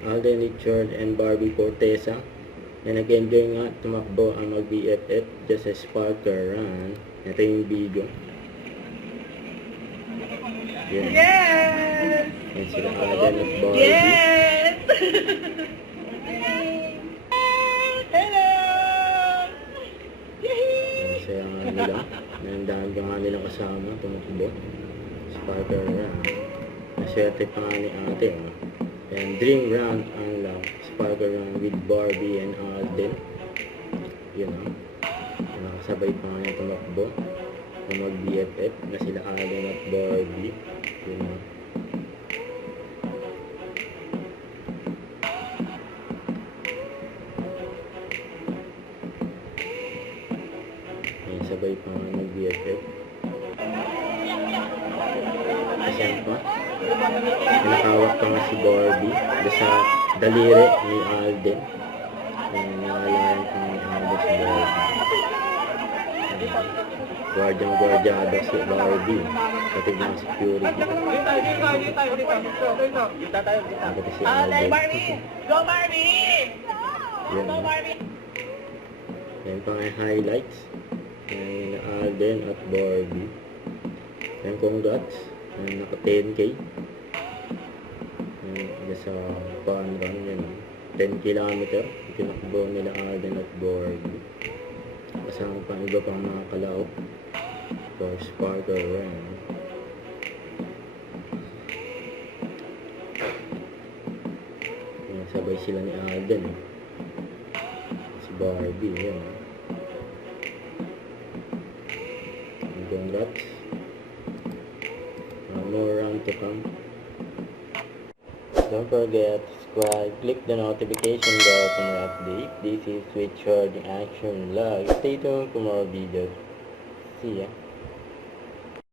Alden Richard and Barbie Cortesa. And again, doon nga tumakbo ang mag-BFF just a sparker run. Ito yung video. Yan. Yes! Yan sila Alden at Barbie. Yes! Hello! Yan saya nga nila. Nandahan ka nga nilang kasama tumakbo. Sparker run. Naswerte pa nga ni ate. Oh. And dream round ang lang. Sparker run with Barbie and Alden. Yun o. Nakasabay pa nga niya tumakbo. Kung mag-BFF na sila Alden at Barbie. Yun o. Ayan, sabay pa nga mag-BFF. Asan pa? Nakawak pa nga si Barbie sa daliri ni Alden. Nangalayan pa ni Alden si Barbie. Guardiang-guardiado si Barbie. Pati ng security. Pati si Alden. Go Barbie! Yan. Go Barbie! Yan pa nga yung highlights. Yan Alden at Barbie. Yan, congrats. Yan, naka 10K. Yan, sa fun run. Yan, 10 kilometer. Tinakbo nila Alden at Barbie. Kasama pa iba pang mga kalao for sparkle run. Yan, sabay sila ni Alden. Si Barbie. Yan. Congrats. More round to come. Don't forget to subscribe, click the notification bell for more updates. This is Richard in Action Vlog. Stay tuned for more videos. See ya.